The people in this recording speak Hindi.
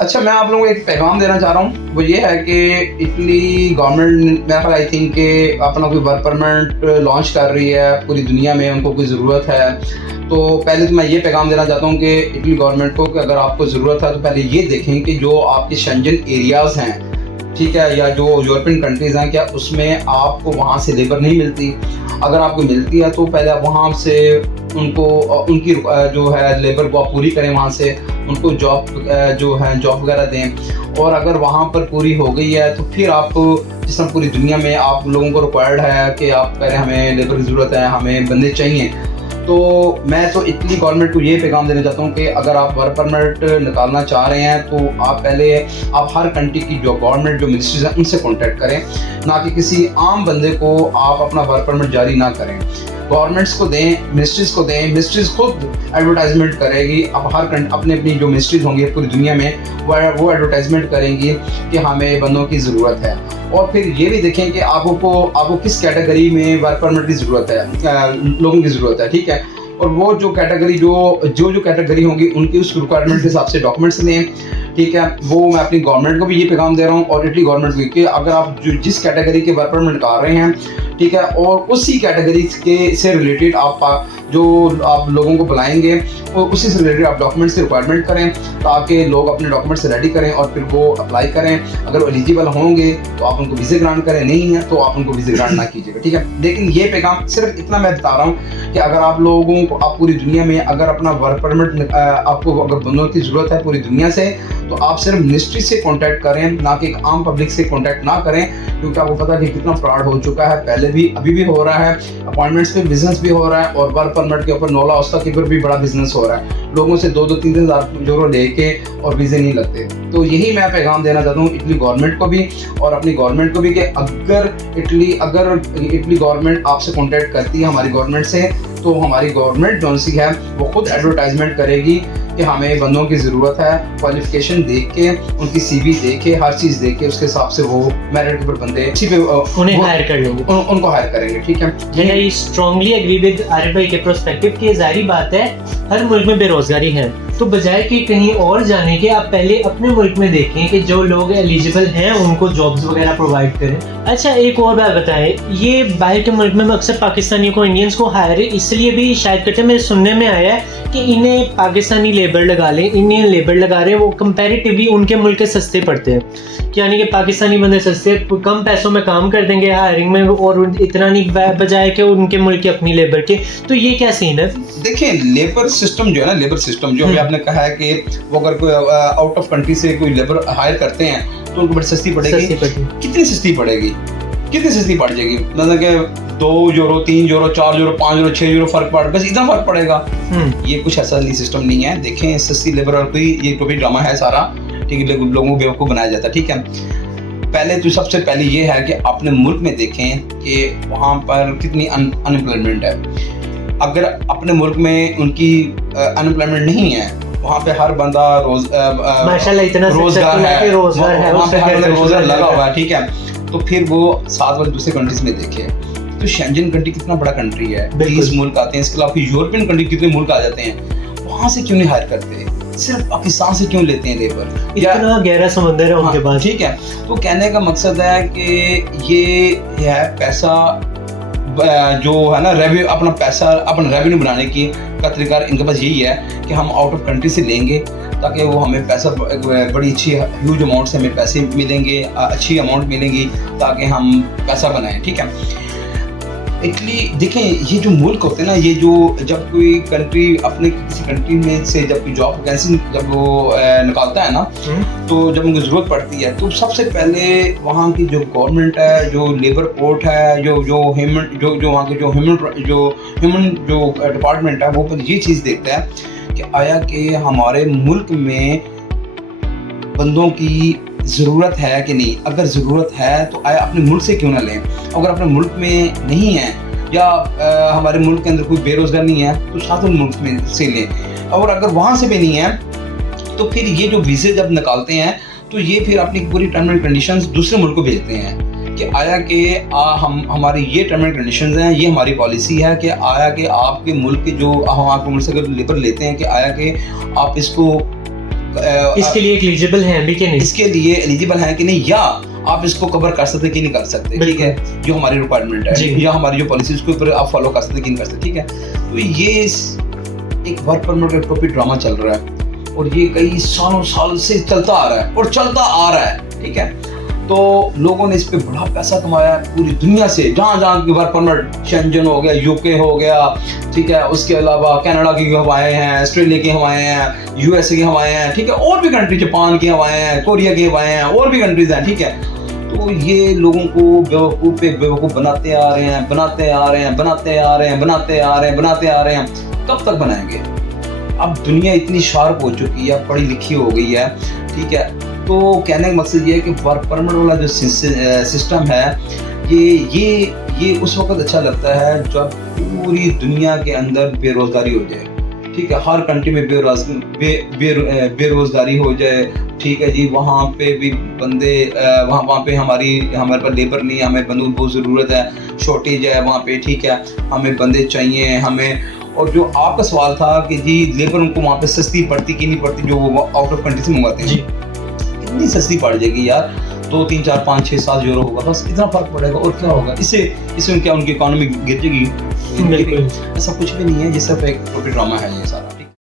अच्छा, मैं आप लोगों को एक पैगाम देना चाह रहा हूँ, वो ये है कि इटली गवर्नमेंट मेरा ख्याल आई थिंक कि अपना कोई वर्क परमिट लॉन्च कर रही है पूरी दुनिया में, उनको कोई ज़रूरत है। तो पहले तो मैं ये पैगाम देना चाहता हूँ कि इटली गवर्नमेंट को कि अगर आपको ज़रूरत है तो पहले ये देखें कि जो आपके शेंजन एरियाज़ हैं, ठीक है, या जो यूरोपियन कंट्रीज़ हैं, क्या उसमें आपको वहाँ से लेबर नहीं मिलती। अगर आपको मिलती है तो पहले आप वहाँ से उनको उनकी जो है लेबर को आप पूरी करें, वहाँ से उनको जॉब जो है जॉब वगैरह दें। और अगर वहाँ पर पूरी हो गई है तो फिर आप जिस तरह पूरी दुनिया में आप लोगों को रिक्वायर्ड है कि आप कह रहे हैं हमें लेबर की ज़रूरत है, हमें बंदे चाहिए, तो मैं तो इटली गवर्नमेंट को ये पैगाम देना चाहता हूँ कि अगर आप वर्क परमिट निकालना चाह रहे हैं तो आप पहले आप हर कंट्री की जो गवर्नमेंट जो मिनिस्ट्रीज हैं उनसे कांटेक्ट करें, ना कि किसी आम बंदे को आप अपना वर्क परमिट जारी ना करें। गवर्नमेंट्स को दें, मिनिस्ट्रीज़ को दें, मिनिस्ट्रीज़ खुद एडवर्टाइजमेंट करेगी। अब हर अपनी अपनी जो मिनिस्ट्रीज़ होंगी पूरी दुनिया में वो एडवर्टाइजमेंट करेंगी कि हमें बंदों की ज़रूरत है। और फिर ये भी देखें कि आपको किस कैटेगरी में वर्क परमिट की ज़रूरत है, लोगों की ज़रूरत है, ठीक है। और वो जो कैटेगरी जो कैटेगरी होंगी उनकी उस रिक्वायरमेंट के हिसाब से डॉक्यूमेंट्स लें, ठीक है। वो मैं अपनी गवर्नमेंट को भी ये पैगाम दे रहा हूँ और इटली गवर्नमेंट को कि अगर आप जिस कैटेगरी के वर्क परमिट निकाल रहे हैं, ठीक है, और उसी कैटेगरी के से रिलेटेड आप लोगों को बुलाएंगे और उसी से रिलेटेड आप डॉक्यूमेंट्स की रिक्वायरमेंट करें ताकि लोग अपने डॉक्यूमेंट्स रेडी करें और फिर वो अप्लाई करें। अगर एलिजिबल होंगे तो आप उनको वीज़े ग्रांट करें, नहीं है तो आप उनको वीज़े ग्रांट ना कीजिएगा, ठीक है। लेकिन ये पैगाम सिर्फ इतना मैं बता रहा हूँ कि अगर आप लोगों को आप पूरी दुनिया में अगर अपना वर्क परमिट आपको अगर बंदों की ज़रूरत है पूरी दुनिया से, तो आप सिर्फ मिनिस्ट्री से कॉन्टैक्ट करें, ना कि आम पब्लिक से कॉन्टैक्ट ना करें, क्योंकि आपको पता है कि कितना फ्रॉड हो चुका है, पहले भी अभी भी हो रहा है। अपॉइंटमेंट्स पे बिजनेस भी हो रहा है और वर्क परमिट के ऊपर नोला उस्ता के ऊपर भी बड़ा बिजनेस हो रहा है। लोगों से 2-3 हज़ार यूरो लेके और वीज़े नहीं लगते। तो यही मैं पैगाम देना चाहता हूँ इटली गवर्नमेंट को भी और अपनी गवर्नमेंट को भी कि अगर इटली गवर्नमेंट आपसे कॉन्टैक्ट करती है हमारी गवर्नमेंट से, तो हमारी गवर्नमेंट जो सी है वो खुद एडवर्टाइजमेंट करेगी कि हमें बंदों की ज़रूरत है। क्वालिफिकेशन देख के, उनकी सीवी देख के, हर चीज़ देख के उसके हिसाब से वो मेरिट पर बंदे उन्हें हायर कर लेंगे, उनको हायर करेंगे, ठीक है। I strongly agree with Arif भाई के प्रोस्पेक्टिव की। जाहिर बात है हर मुल्क में बेरोजगारी है, तो बजाय कि कहीं और जाने के आप पहले अपने मुल्क में देखें कि जो लोग एलिजिबल हैं उनको जॉब्स वगैरह प्रोवाइड करें। अच्छा, एक और बात बताएं, ये बाहर के मुल्क में अक्सर पाकिस्तानियों को, इंडियंस को हायर इसलिए भी शायद करते हैं, मेरे सुनने में आया है कि इन्हें पाकिस्तानी लेबर लगा लें, इंडियन लेबर लगा रहे हैं, वो कंपैरेटिवली उनके मुल्क के सस्ते पड़ते हैं, यानी कि पाकिस्तानी बंदे सस्ते कम पैसों में काम कर देंगे हायरिंग में और इतना नहीं बजाय कि उनके मुल्क की अपनी लेबर के। तो ये क्या सीन है? देखिए, लेबर सिस्टम जो है ना, लेबर सिस्टम जो अभी आपने कहा है कि वो अगर कोई आउट ऑफ कंट्री से कोई लेबर हायर करते हैं तो उनको बड़ी सस्ती पड़ेगी। कितनी सस्ती पड़ेगी? कितनी सस्ती पड़ जाएगी? मतलब कि 2 euro, 3 euro, 4 euro, 5 euro, 6 euro फर्क पड़, बस इतना फर्क पड़ेगा। ये कुछ ऐसा नहीं, सिस्टम नहीं है। देखें, सस्ती लेबर और कोई ये टोपी ड्रामा है सारा, ठीक है, लोगों को बेवकूफ़ बनाया जाता है, ठीक है। पहले तो सबसे पहले ये है कि अपने मुल्क में देखें कि वहाँ पर कितनी अनएम्प्लॉयमेंट है। अगर अपने मुल्क में उनकी अनएम्प्लॉयमेंट नहीं है, वहाँ पे हर बंदा माशाल्लाह इतना रोजगार है, वहाँ पे हर रोजगार लगा हुआ है, ठीक है। तो फिर वो साथ वाले दूसरे कंट्रीज में देखे तो शेंजन कंट्री कितना बड़ा कंट्री है, 30 मुल्क आते हैं, इसके अलावा यूरोपियन कंट्री कितने मुल्क आ जाते हैं, वहाँ से क्यों नहीं हायर करते? सिर्फ पाकिस्तान से क्यों लेते हैं लेबर? इतना गहरा समंदर है उनके पास, ठीक है। तो कहने का मकसद है कि ये है पैसा जो है ना, रेवेन्यू, अपना रेवेन्यू बनाने की का तरीका इनके पास यही है कि हम आउट ऑफ कंट्री से लेंगे ताकि वो हमें पैसा बड़ी अच्छी ह्यूज अमाउंट से हमें पैसे मिलेंगे, अच्छी अमाउंट मिलेंगी ताकि हम पैसा बनाएं, ठीक है। इटली देखें, ये जो मुल्क होते हैं ना, ये जो जब कोई कंट्री अपने किसी कंट्री में से जब कोई जॉब वैकेंसी जब वो निकालता है ना, तो जब उनको ज़रूरत पड़ती है तो सबसे पहले वहाँ की जो गवर्नमेंट है, जो लेबर कोर्ट है, जो वहाँ के जो ह्यूमन डिपार्टमेंट है, वो ये चीज़ देखता है कि आया कि हमारे मुल्क में बंदों की ज़रूरत है कि नहीं। अगर ज़रूरत है तो आया अपने मुल्क से क्यों ना लें। अगर अपने मुल्क में नहीं है या हमारे मुल्क के अंदर कोई बेरोज़गार नहीं है तो साथ में मुल्क में से लें। और अगर वहाँ से भी नहीं है तो फिर ये जो वीज़े जब निकालते हैं तो ये फिर अपनी पूरी टर्म एंड कंडीशंस दूसरे मुल्क को भेजते हैं कि आया कि हमारी ये टर्म एंड कंडीशंस हैं, ये हमारी पॉलिसी है कि आया कि आपके मुल्क के जो हम आपके मुल्क से अगर लेबर लेते हैं कि आया कि आप इसको इसके लिए एलिजिबल हैं भी कि नहीं, इसके लिए एलिजिबल हैं कि नहीं, या आप इसको कवर कर सकते कि नहीं कर सकते, ठीक है, जो हमारी रिक्वायरमेंट है या हमारी जो पॉलिसीज के ऊपर आप फॉलो कर सकते कि नहीं कर सकते, ठीक है। तो ये एक वर्क परमिट का टॉपिक ड्रामा चल रहा है और ये कई सालों साल से चलता आ रहा है और चलता आ रहा है, ठीक है। तो लोगों ने इस पे बड़ा पैसा कमाया पूरी दुनिया से, जहाँ की वर्क परमिट, शेंजन हो गया, यूके हो गया, ठीक है, उसके अलावा कनाडा की हवाएं हैं, ऑस्ट्रेलिया की हवाएं हैं, यूएसए की हवाएं हैं, ठीक है, और भी कंट्री, जापान की हवाएं हैं, कोरिया की हवाएं हैं, और भी कंट्रीज हैं, ठीक है। तो ये लोगों को बेवकूफ़ पे बेवकूफ़ बनाते आ रहे हैं, बनाते आ रहे हैं, बनाते आ रहे हैं, बनाते आ रहे हैं, बनाते आ रहे हैं। कब तक बनाएंगे? अब दुनिया इतनी शार्प हो चुकी है, पढ़ी लिखी हो गई है, ठीक है। तो कहने का मकसद ये है कि वर्क परमिट वाला जो सिस्टम है, ये उस वक्त अच्छा लगता है जब पूरी दुनिया के अंदर बेरोजगारी हो जाए, ठीक है, हर कंट्री में बेरोजगारी हो जाए, ठीक है जी, वहाँ पे भी बंदे वहाँ पे हमारे पास लेबर नहीं है, हमें बंदों की बहुत ज़रूरत है, शॉर्टेज है वहाँ पे, ठीक है, हमें बंदे चाहिए हमें। और जो आपका सवाल था कि जी लेबर उनको वहाँ पे सस्ती पड़ती कि नहीं पड़ती, जो वो आउट ऑफ कंट्री से मंगवाते हैं, इतनी सस्ती पड़ जाएगी यार, 2 3 4 5 6 7 यूरो होगा, बस इतना फर्क पड़ेगा और क्या होगा, इससे क्या उनकी इकोनॉमी गिर जाएगी? ऐसा कुछ भी नहीं है, ये सिर्फ एक ड्रामा है ये सारा।